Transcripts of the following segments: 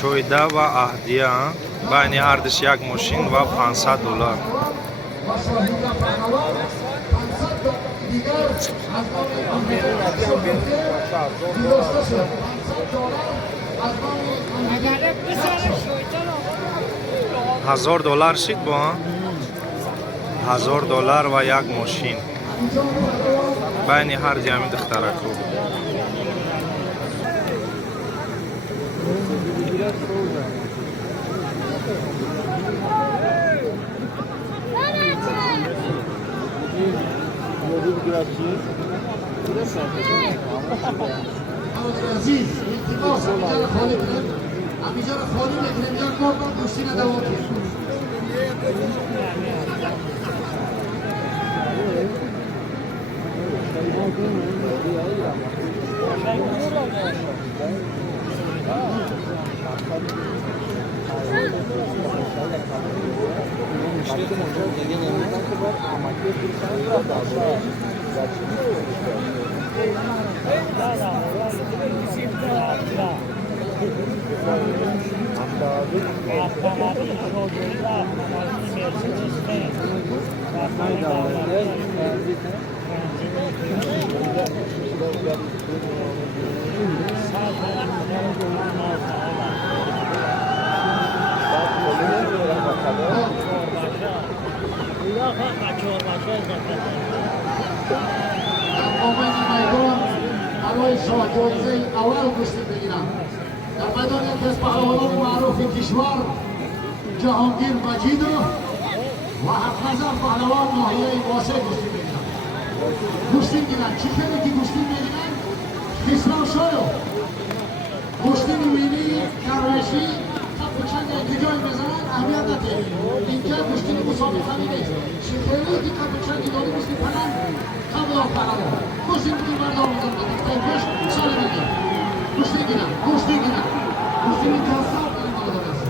شویده و اهدیه بین هردش یک ماشین و $500. $1000 شد با $1000 و یک ماشین بین هر جمعی دخترکو. عزیز التماس اینجا خالی کنیم، اینجا خالی نکنیم، اینجا کار دوستی ندوام کنیم. برای شاهجویزه اول کشتی بگیرم. در میدان یکی از پهلوانان معروف کشور جهانگیر مجید و حقنظر پهلوان ناحیه واسه کشتی بگیرم. کشتی گیرن چی خیلی که کشتی بگیرن؟ خسرو شایو کشتی میبینی درویشی خب چند یک جای بزنن اهمیت نداره. اینجا کشتی مسابقه نیست. چی خیلی که خب چند داری کشتی کنن قبل از پهلوان کشتی بگیر مردم میزن تایپش سال میگه کشتی گیرن کشتی میگیرن کنیم آدم است.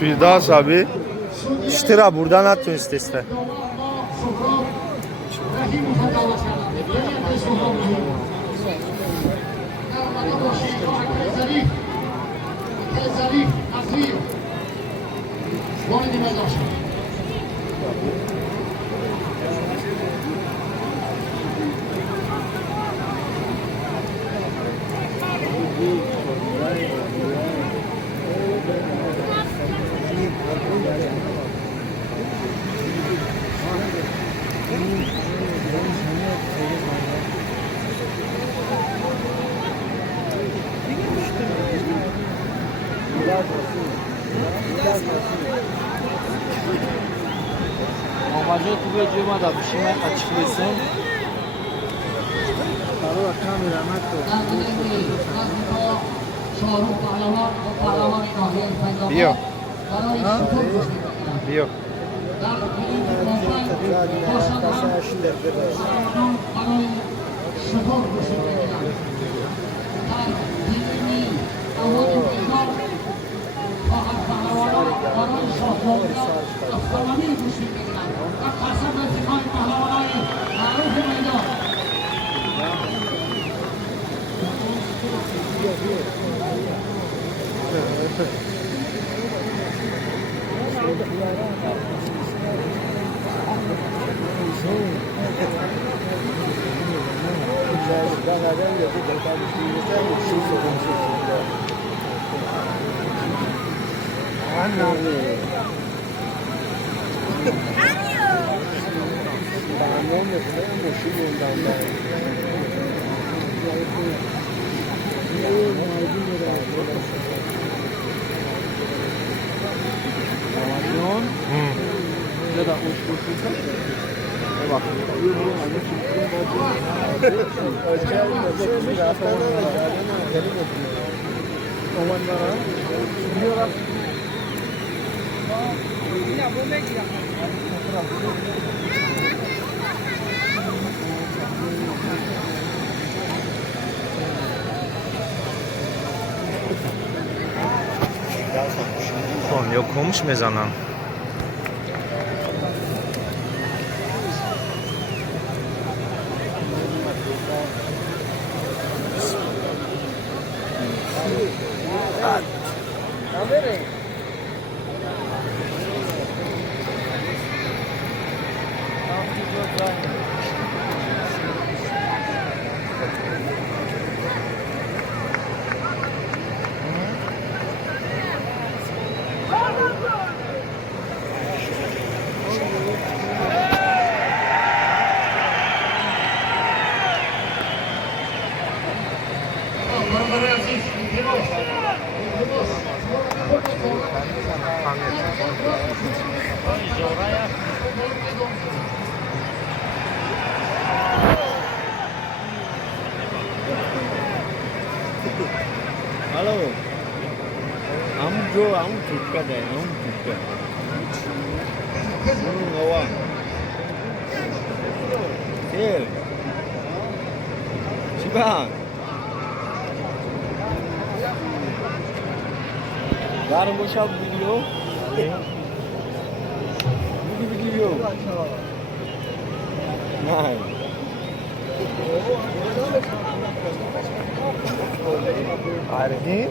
Firdevs abi çıtıra buradan atıyorsun işte. Amacı tüvecime da bir şey açıklasın. Karı kamera Bio. Bio. Ya da uç kurtulsa. Bak. On yok olmuş mezanan. Halo. Kamu juga deh, kamu juga. Ngawang. Sil. Sibang. Yarın boşalt video. Video. Nice. Arif.